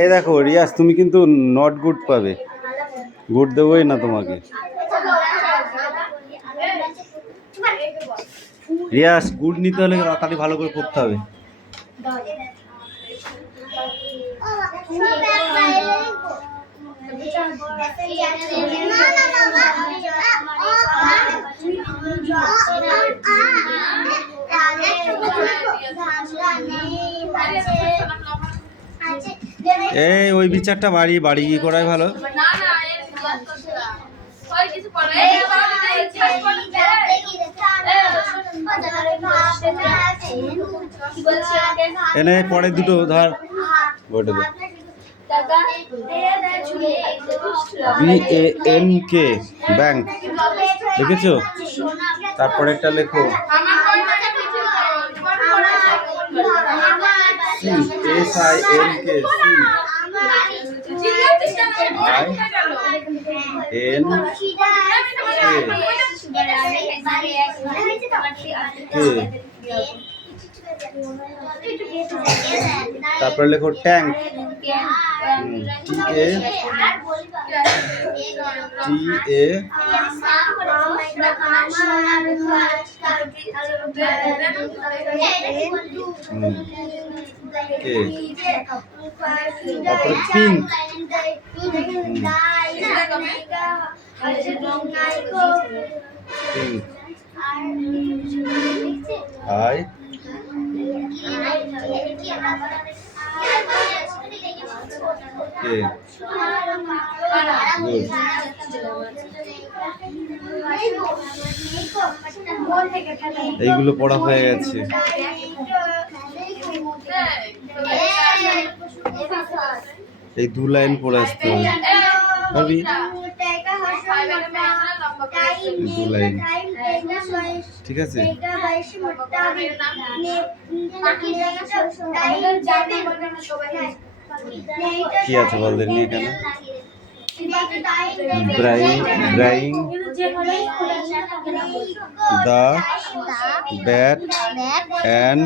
এই দেখো রিয়াজ, তুমি কিন্তু নট গুড পাবে, গুড দেবোই না তোমাকে। রিয়াজ গুড নিতে হলে তাড়াতাড়ি ভালো করে পড়তে হবে। এই ওই বিচারটা বাড়ি বাড়ি গিয়ে করাই ভালো। এনে পরে দুটো ধর বইটা দে। BANK ব্যাংক লিখেছো? তারপরে একটা লেখো SINK তারপরে লেখো ট্যাঙ্ক তারপরে পিঙ্ক আই এইগুলো পড়া হয়ে গেছে। এই 2 লাইন পড়ে আসতে হবে, ভাবি 2 লাইন, ঠিক আছে? কি আছে বল দেখি এখানে? drying the bat and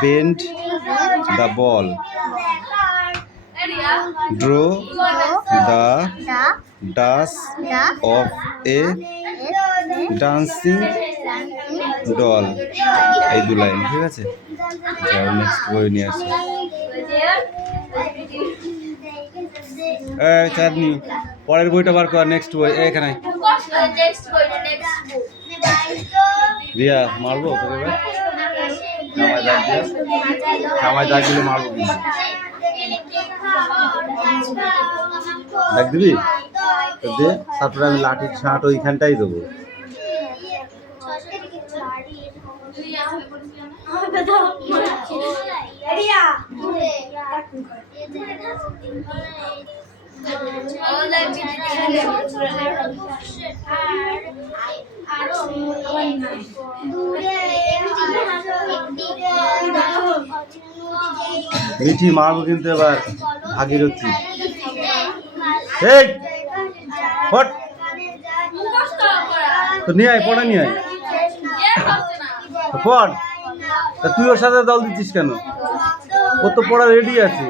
bend the ball, draw the dash of a dancing doll। এই 2 লাইন, ঠিক আছে? যাও নেক্সট বই নিয়ে আসো। চাঁদনি পরের বইটা বার কর, নেক্সট বই এখানে। রিয়া মারবো তোকে এবার, জামাই দাগ দিলে মারবো কিন্তু। দাগ দিবি দে, তারপরে আমি লাঠির ছাঁট ওইখানটাই দেবো। মিঠি মারবো কিন্তু এবার ভাগীরথী। এই ফট তো নিয়ে আয়, পড়া নিয়ে আয়, পড়। তা তুই ওর সাথে দল দিচ্ছিস কেন? ও তো পড়া রেডি আছে।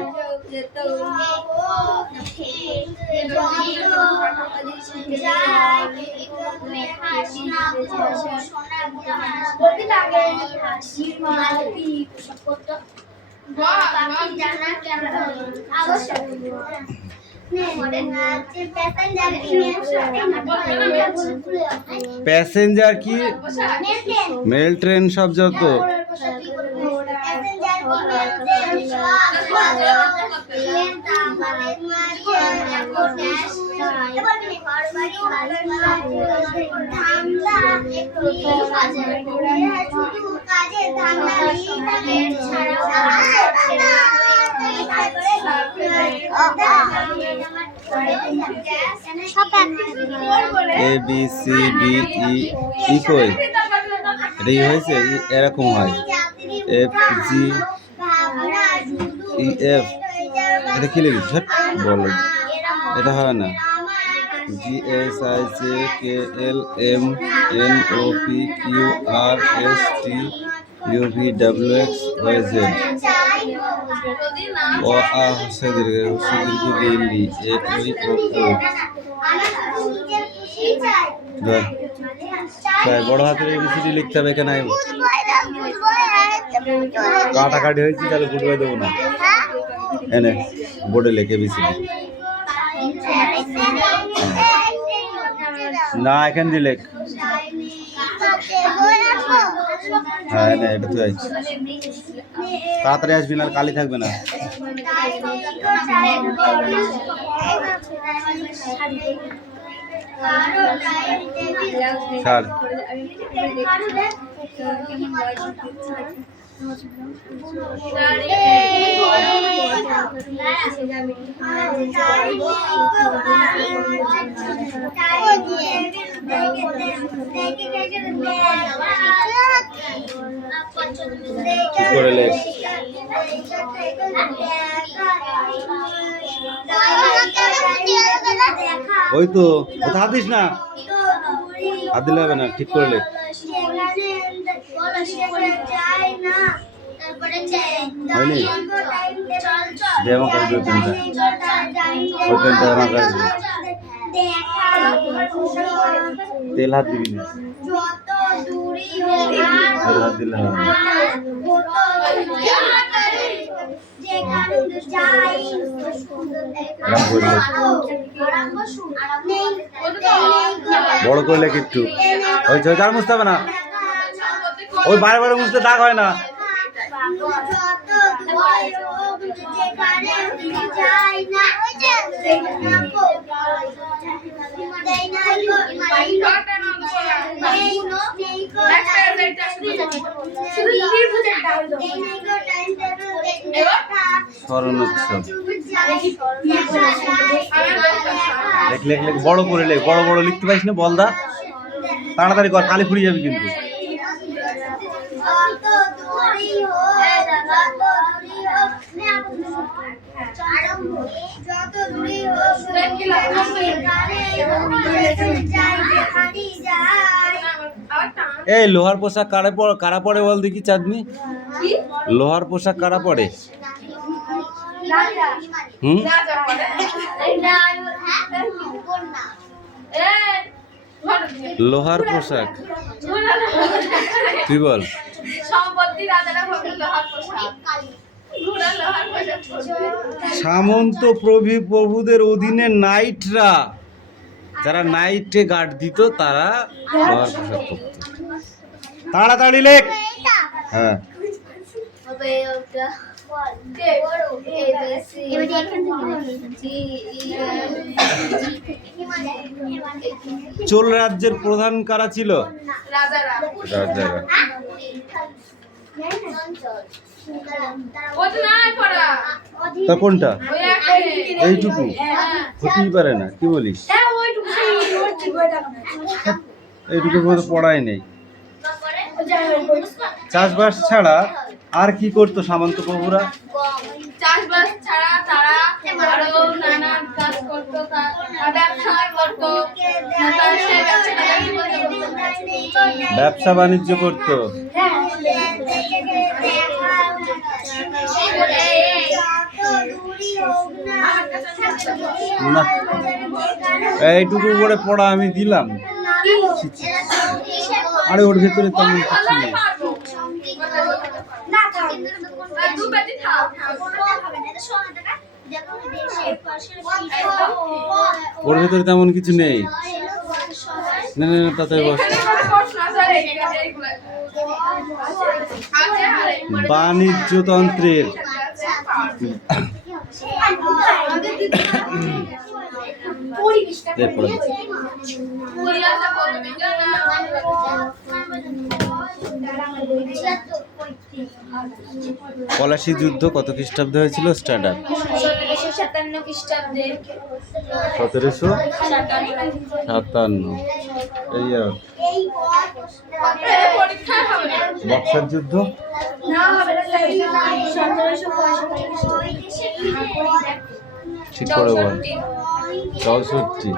প্যাসেঞ্জার কি মেল ট্রেন সব যত ABCDE কই এটা হয়েছে এরকম হয় FGEF এটা কি লিখেছিস বলো এটা হয় না। GSICKLMNOPQRSTUVWXYZ অ আ হস্যই দীর্ঘ হস্যই দীর্ঘ বিএনডি এ ওই ও ও। বড় হাতের এবিসিডি লিখতে হবে এখানে। কাটাকাটি হয়েছে তাহলে গুড বাই দেবো না। এনে বোর্ডে লেখে এবিসিডি না এখান দিয়ে লেখ। হ্যাঁ এনে এটা তুই আইস তাড়াতাড়ি আসবি না কালি থাকবে না। ছাড় ঠিক করে লেখ। ওই তো কোথা দিস না হাত দিলে হবে না ঠিক করে লেখ। হয়নি দে আমার কাছে দু তিনটা ওই পেনটা আমার কাছে তেল হাত দিবি না হাত দিলে হবে না। বড় করে লেখ একটু ওই যার মুছতে হবে না ওই বারে বারে মুছতে দাগ হয় না। স্মরণ উৎসব লেখ লেখ লেখ বড় করে লেখ বড় বড় লিখতে পারিস না বলদা তাড়াতাড়ি কর কালি ফুরিয়ে যাবে কিন্তু। এই লোহার পোশাক কারা পড়ে বল দেখি চাঁদনি লোহার পোশাক কারা পড়ে? লোহার পোশাক তুই বল। সামন্ত প্রভুদের অধীনে নাইটরা যারা নাইটে গার্ড দিত তারা লোহার পোশাক পরত। তাড়াতাড়ি লেখ। হ্যাঁ চোল রাজ্যের প্রধান কারা ছিল? রাজারা। তা কোনটা? এইটুকু হতেই পারে না কি বলিস? এইটুকু পড়াই নেই। চাষবাস ছাড়া আর কি করতো সামন্ত প্রভুরা? চাষবাস ছাড়া তারা আরো নানান কাজ করতো, ব্যবসা করতো, ব্যবসা বাণিজ্য করতো। না এইটুকু করে পড়া আমি দিলাম। আরে ওর ভেতরে তেমন কিছু নেই। ওর ভেতরে তেমন কিছু নেই। না না না তাতে বস। বাণিজ্যতন্ত্রের পলাশী যুদ্ধ কত খ্রিস্টাব্দে হয়েছিল? স্ট্যান্ডার্ড 1757 খ্রিস্টাব্দে। 1757 এই আর বক্সার যুদ্ধ ঠিক করে বল। 64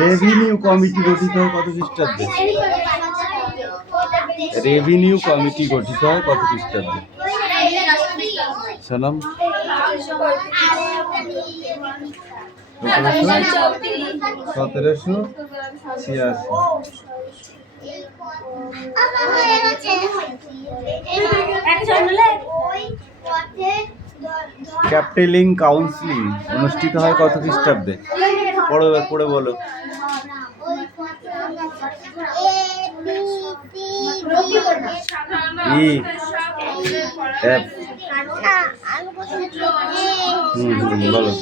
রেভিনিউ কমিটি গঠিত হয় কত খ্রিস্টাব্দে? রেভিনিউ কমিটি গঠিত হয় কত খ্রিস্টাব্দে? শোনাম। 1786 ক্যাপিটালিং কাউন্সিলিং অনুষ্ঠিত হয় কত খ্রিস্টাব্দে? পড়ে বলো। ই এফ বলো।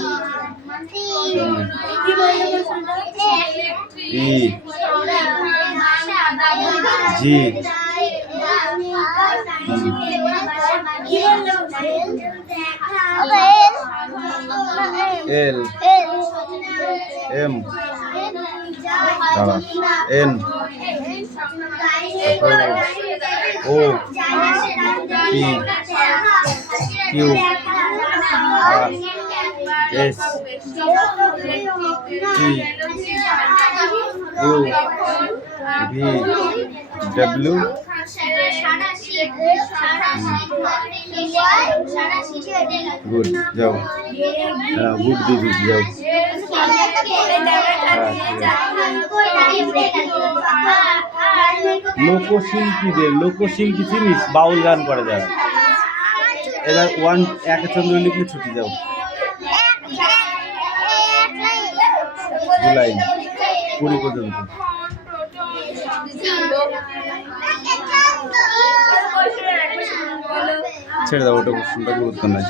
E G L M N O P Q R S T U V W good যাও গুড দিদি যাও। লোকশিল্পী চিনিস? বাউল গান করে যারা। এবার এক চন্দ্র লিখলে ছুটি যাও। জুলাই 20 পর্যন্ত ছেড়ে দাও, ওটা কোশ্চেনটা গুরুত্ব নাই।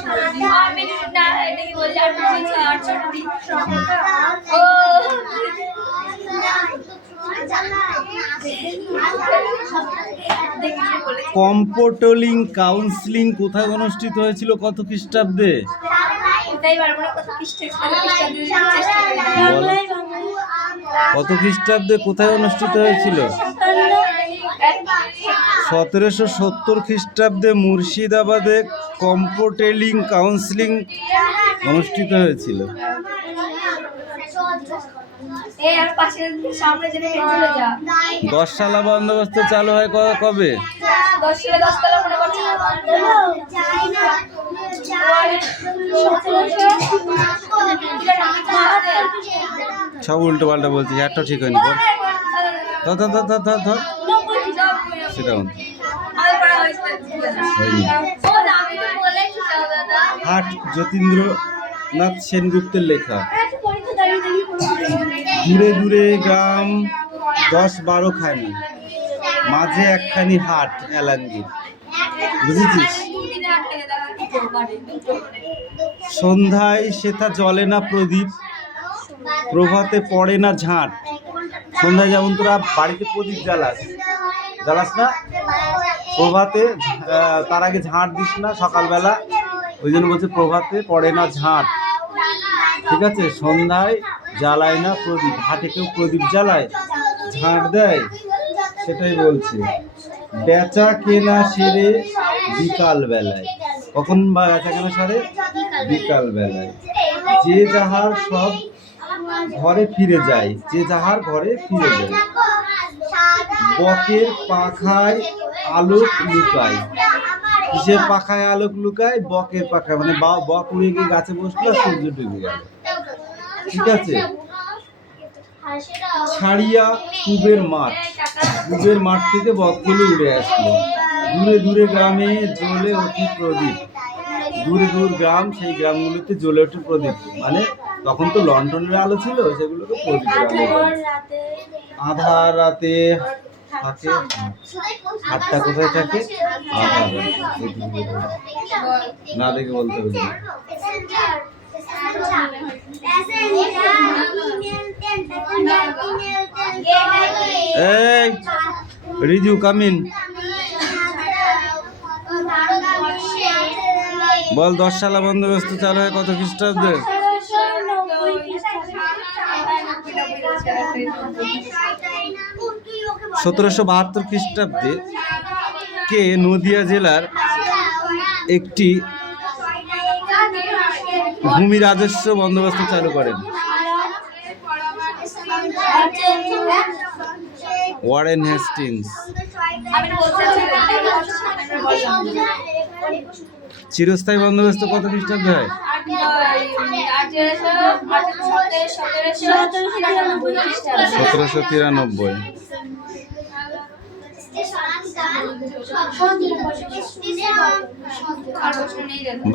কম্পোটোলিং কাউন্সিলিং কোথায় অনুষ্ঠিত হয়েছিল কত খ্রিস্টাব্দে? কত খ্রিস্টাব্দে কোথায় অনুষ্ঠিত হয়েছিল? 1770 খ্রিস্টাব্দে মুর্শিদাবাদে কম্পোটেলিং কাউন্সিলিং অনুষ্ঠিত হয়েছিল। দশসালা বন্দোবস্ত চালু হয় কবে? সব উল্টো পাল্টা বলছি, একটা ঠিক হয়নি। ধর সেটা হাট যতীন্দ্রনাথ সেনগুপ্তের লেখা। দূরে দূরে গ্রাম 10-12 খানি, মাঝে একখানি হাট এলাঙ্গি। বুঝেছিস? সন্ধ্যায় সেথা জ্বলে না প্রদীপ, প্রভাতে পড়ে না ঝাঁট। সন্ধ্যায় যেমন তোরা বাড়িতে প্রদীপ জ্বালাস না, প্রভাতে তার আগে ঝাঁট দিস না সকালবেলা, ওই জন্য বলছে প্রভাতে পড়ে না ঝাঁট। ঠিক আছে? সন্ধ্যায় জ্বালায় না প্রদীপ। হাটে কেউ প্রদীপ জ্বালায়, ঝাঁট দেয়, সেটাই বলছে। বেচা কেনা সেরে বিকাল বেলায়। কখন বেচা কেনা সারে? বিকাল বেলায়। যে যাহার সব ঘরে ফিরে যায়, যে যাহার ঘরে ফিরে যায়। বকের পাখায় আলোক লুকায়। কিসের পাখায় আলোক লুকায়? বকের পাখায়। মানে বক উড়ে গিয়ে গাছে বসলো, সূর্য ডুবে গেল। ঠিক আছে? ছাড়িয়া কুবের মাঠ থেকে বকগুলো উড়ে আসলো। দূরে দূরে গ্রামে জ্বলে ওঠে প্রদীপ। দূরে দূর গ্রাম, সেই গ্রামগুলোতে জ্বলে ওঠে প্রদীপ। মানে তখন তো লন্ডনের আলো ছিল, সেগুলোকে প্রদীপ। আধার রাতে থাকে হাটটা কোথায় থাকে? আধার না দেখে বলতে হবে। এই রিজু কামিন বল। 10 সালা বন্দোবস্ত চালু হয় কত খ্রিস্টাব্দে? সতেরোশো 72 খ্রিস্টাব্দে কে নদিয়া জেলার একটি ভূমি রাজস্ব বন্দোবস্ত চালু করেন? Warren Hastings. চিরস্থায়ী বন্দোবস্ত কত খ্রিস্টাব্দে হয়? 1793।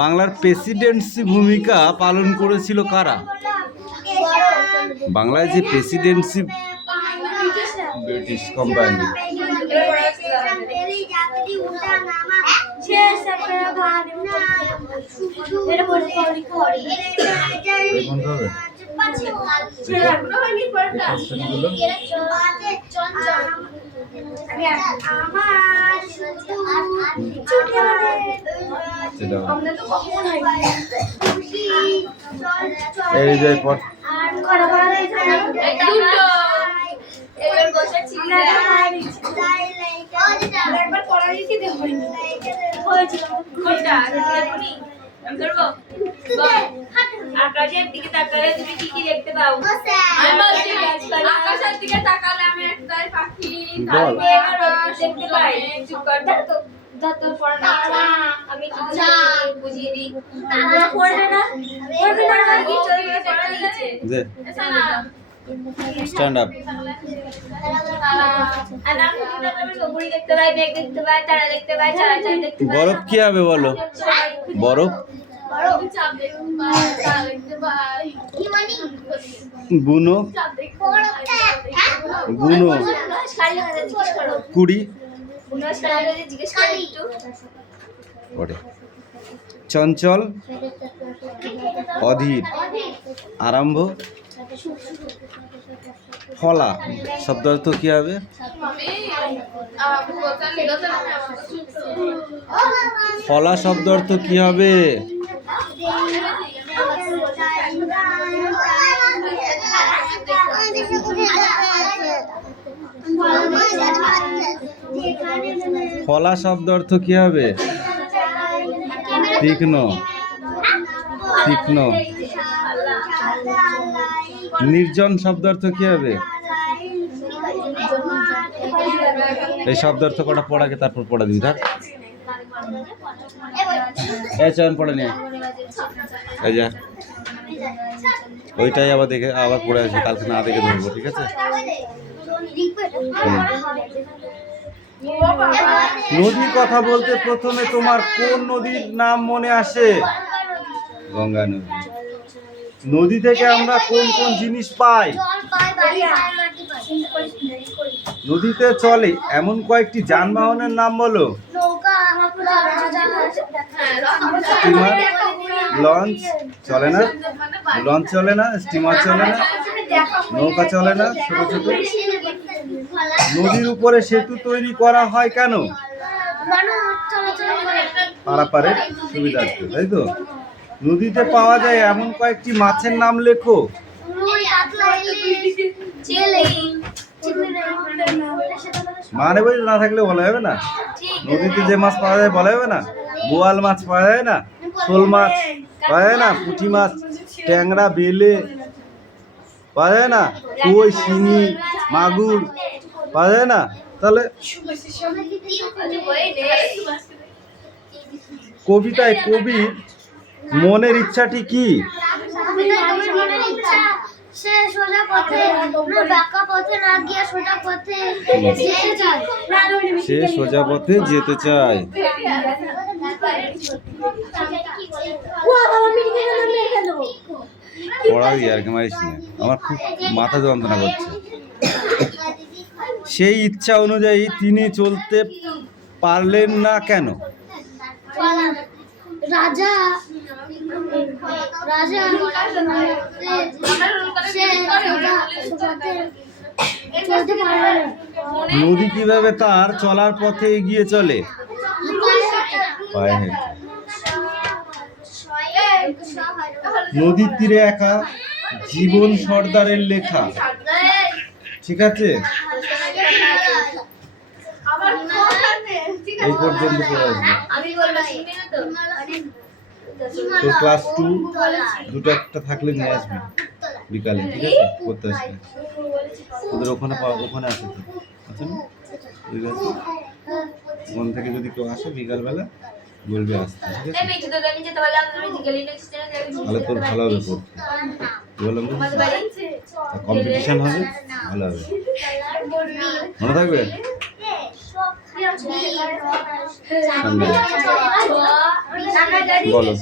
বাংলার প্রেসিডেন্সি ভূমিকা পালন করেছিল কারা? বাংলায় যে প্রেসিডেন্সি ব্রিটিশ কোম্পানি। এই যে পর আকাশের দিকে তাকালে তুমি কি কি দেখতে পাও? আকাশের দিকে তাকালে আমি একটা পাখি দেখতে পাই। চুপ কর তো তোর পড়া না আমি বুঝিয়ে দিই। পড়বে না কি চলবে পড়া দিয়েছে স্ট্যান্ড আপ। দেখতে পাই, মেঘ দেখতে পাই, তারা দেখতে পাই, চারাচার দেখতে পাই। বরফ কি হবে বলো? বরফ বুনো বুনো কুড়ি চঞ্চল অধীর আরম্ভ ফলা শব্দ অর্থ কি হবে? ফলা শব্দ অর্থ কি হবে? ফলা শব্দ অর্থ কি হবে? তীক্ষ্ণ তীক্ষ্ণ। নির্জন শব্দ অর্থ কি হবে? এই শব্দ অর্থ কটা পড়াকে তারপর পড়া দিবি। থাক এই চয়ন পড়ে নিয়ে এই যা ওইটাই আবার দেখে আবার পড়ে আসবে, কালকে না দেখে ধরবো, ঠিক আছে? নদীর কথা বলতে প্রথমে তোমার কোন নদীর নাম মনে আসে? গঙ্গা নদী। নদী থেকে আমরা কোন কোন জিনিস পাই? নদীতে চলে এমন কয়েকটি যানবাহনের নাম বলো। স্টিমার, লঞ্চ চলে না, লঞ্চ চলে না, স্টিমার চলে না, নৌকা চলে না, ছোট ছোট। নদীর উপরে সেতু তৈরি করা হয় কেন? পারাপারের সুবিধার্থে, তাই তো? নদীতে পাওয়া যায় এমন কয়েকটি মাছের নাম লেখো। মানে বই না থাকলে বলা যাবে না। নদীতে যে মাছ পাওয়া যায় বলা যাবে না? বোয়াল মাছ পাওয়া যায় না, শোল মাছ পাওয়া যায় না, পুঁটি মাছ, ট্যাংরা, বেলে পাওয়া যায় না, কই, শিঙি, মাগুর পাওয়া যায় না? তাহলে কবিতায় কবির মনের ইচ্ছাটি কি? সে সোজা পথে বাঁকা পথে না গিয়ে সোজা পথে যেতে চায়। সে সোজা পথে যেতে চায়। পড়াই আর কি মারিস না, আমার খুব মাথা যন্ত্রণা করছে। সেই ইচ্ছা অনুযায়ী তিনি চলতে পারলেন না কেন? রাজা নদী কিভাবে তার চলার পথে এগিয়ে চলে? পায়ে হেঁটে। নদীর তীরে একা জীবন সর্দারের লেখা। ঠিক আছে, এই পর্যন্ত পড়ে আসবে। আমি বলবো শুনবি না তো? তো ক্লাস 2 দুটো একটা থাকলে নিয়ে আসবি বিকালে, ঠিক আছে, পড়তে আসবে। তোদের ওখানে ওখানে আছে তো, আছে না? ঠিক আছে, ওখান থেকে যদি কেউ আসে বিকালবেলা বলবি আসতে, ঠিক আছে? এই মেয়ে তো গানি যেতে বললাম আমি জিজ্ঞাসা করছি না তাহলে তোর ভালো হবে পড়তে, বললাম তো, আমাদের বাড়ি কম্পিটিশন হবে, ভালো হবে, মনে থাকবে। বলো।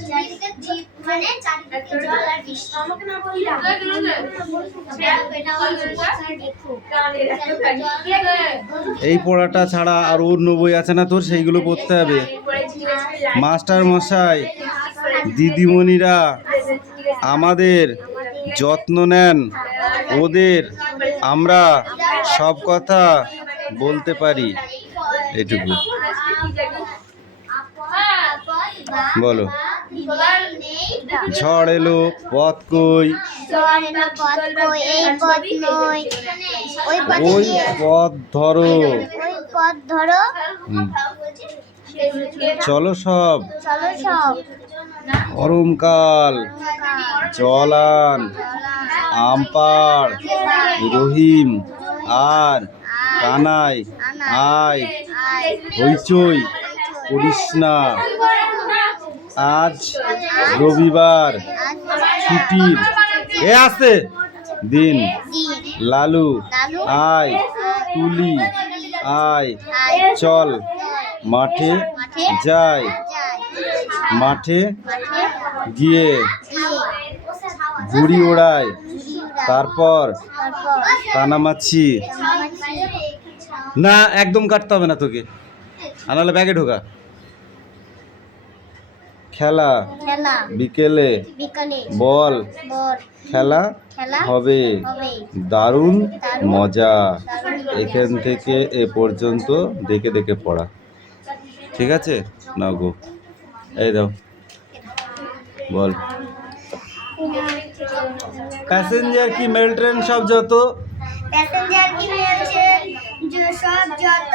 এই পড়াটা ছাড়া আর অন্য বই আছে না তোর, সেইগুলো পড়তে হবে। মাস্টার মশাই দিদিমণিরা আমাদের যত্ন নেন, ওদের আমরা সব কথা বলতে পারি, এটুকু। বলো। ঝড় এলো পথ কই, ওই পথ ধরো, চলো সব গরমকাল, জলান, আমপাড়, রহিম আর কানাই আয়, হইচই করিস না, আজ রবিবার ছুটির আসতে দিন, লালু আয়, তুলি আয়, চল মাঠে যাই, মাঠে গিয়ে ঘুড়ি ওড়ায়, তারপর কানামাছি। না, একদম কাটতে হবে না তোকে, আনালে ব্যাগে ঢোকা। খেলা বিকেলে বল খেলা হবে, দারুণ মজা। এখান থেকে এ পর্যন্ত দেখে দেখে পড়া, ঠিক আছে? না গো, এই দাও, বল। প্যাসেঞ্জার কি মেল ট্রেন সব যত, প্যাসেঞ্জার কি মেলছে সব যত,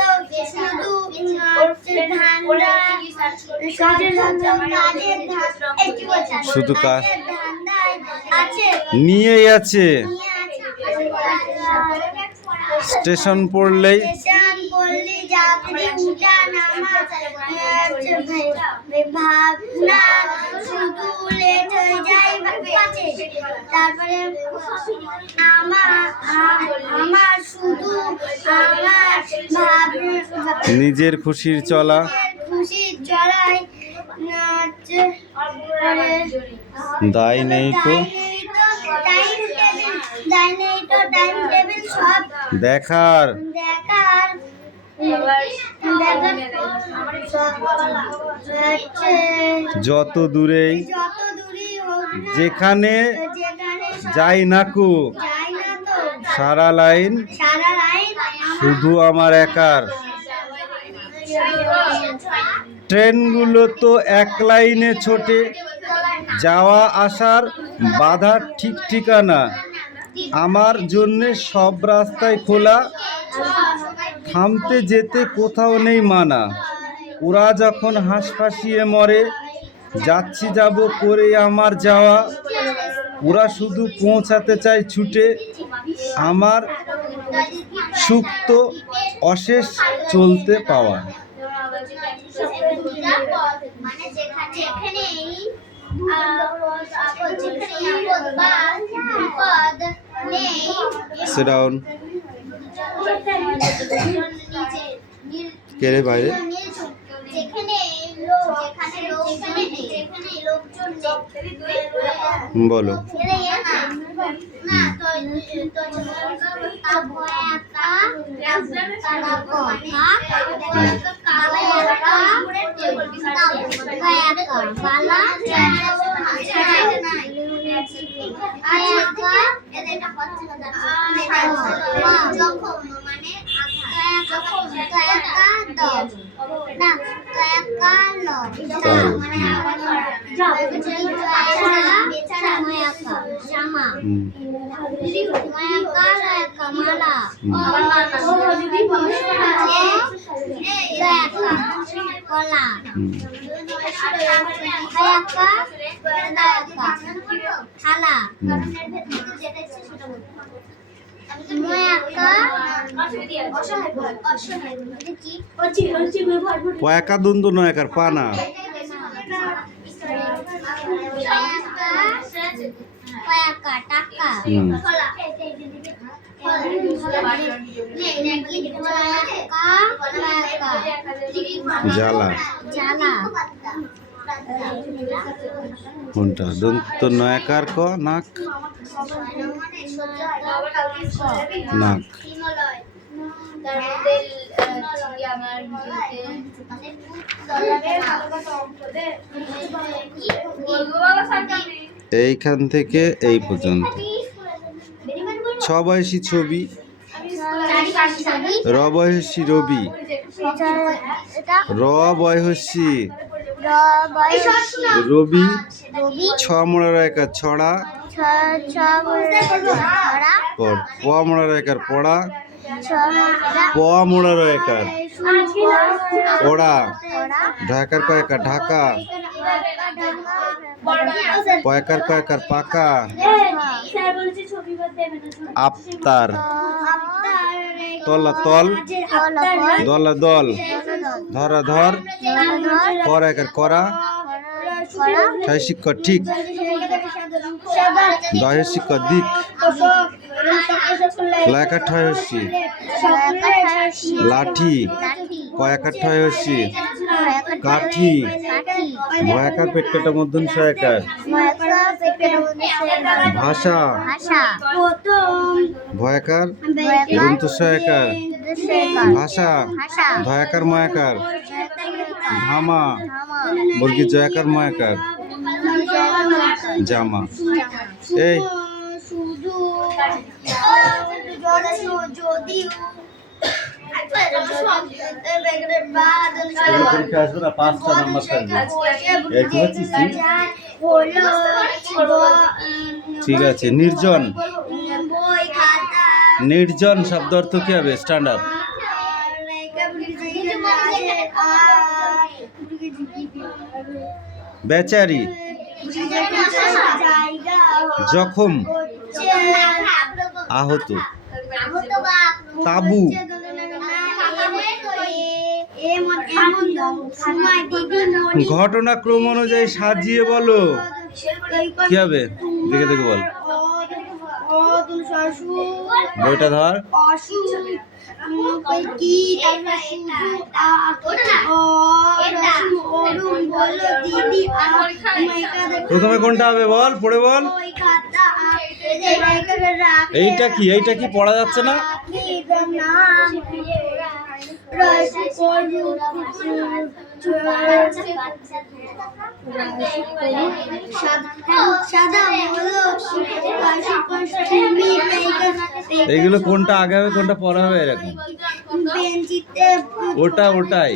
শুধু কাজ আছে, নিয়েই আছে। স্টেশন পড়লেই যাত্রী উঠা নামা, ভাবনা শুধু লেট হয়ে যায় কাছে। তারপরে আমার শুধু আমার নিজের খুশির চলা, খুশির চড়াই দায় নেই তো টাইম টেবিল সব দেখার, যত দূরেই যেখানে যাই না কো, সারা লাইন শুধু আমার একার। ট্রেনগুলো তো এক লাইনে ছোটে, যাওয়া আসার বাধার ঠিক ঠিকানা, আমার জন্যে সব রাস্তায় খোলা, থামতে যেতে কোথাও নেই মানা। ওরা যখন হাঁসফাঁসিয়ে মরে, যাচ্ছি যাব করে আমার যাওয়া, ওরা শুধু পৌঁছাতে চায় ছুটে, আমার সুপ্ত অশেষ চলতে পাওয়া। Sit down. কে রে বাইরে? বলো। হুম, মায়াকার কামালা আমার মা না দিদি কলা হুম। মায়াকা থালা হুম। মায়াকা পয়াকা দন্তু নয়াকার পা না। মায়াকা টাকা হুম। জ্বালা জ্বালা কোনটা? দন্ত নয়াকার ক নাক নাক। তার মধ্যে আমার এইখান থেকে এই পর্যন্ত 6 বয়সী ছবি, র বয়সী রবি, র বয়সী রবি, ছ মোড়ার একার ছড়া, পর প মোড়ার একার পড়া, প মোড়ার একার পড়া, ঢাকার কয়েকার ঢাকা, পয়কার কয়েকার পাকা, আফতার, তলা তল, দলা দল, ধরা ধর, কর একার করা, ঠাই শিক্ষক ঠিক, দহের শিক্ষক দিক, লয়কার ঠয় হস্যি, লাঠি, কয়াকার ঠয় হস্যি, কাঠি, ভয়াকার পেটকাটা মধ্যম সহায়কার, ভাষা, ভয়াকার দন্ত সহায়কার, ভাষা, ধয়াকার ময়াকার, ধামা, বর্গী জয়াকার ময়াকার, জামা। এই পরীক্ষা আসবে না, 5টা নাম্বার থাকবে। ঠিক আছে। নির্জন, নির্জন শব্দ অর্থ কি হবে? Stand up. বেচারি, জখম, আহত, তাবু, ঘটনাক্রম অনুযায়ী সাজিয়ে বলো। কি হবে? দেখে দেখে বল। বইটা ধর। প্রথমে কোনটা হবে বল, পড়ে বল। এইটা কি? এইটা কি পড়া যাচ্ছে না? এইগুলো কোনটা আগে হবে কোনটা পরে হবে এরকম? ওটাই।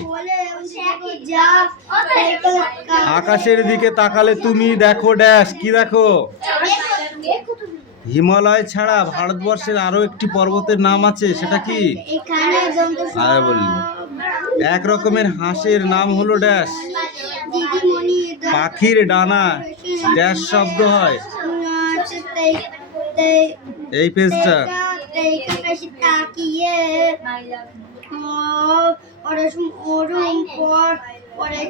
আকাশের দিকে তাকালে তুমি দেখো ড্যাশ। কি দেখো? হিমালয় ছাড়া ভারতবর্ষের আরো একটি পর্বতের নাম আছে, সেটা কি? আরে বললি। এক রকমের হাঁসের নাম হলো ড্যাশ। পাখির ডানা ড্যাশ শব্দ হয়। এই পেজটা পরে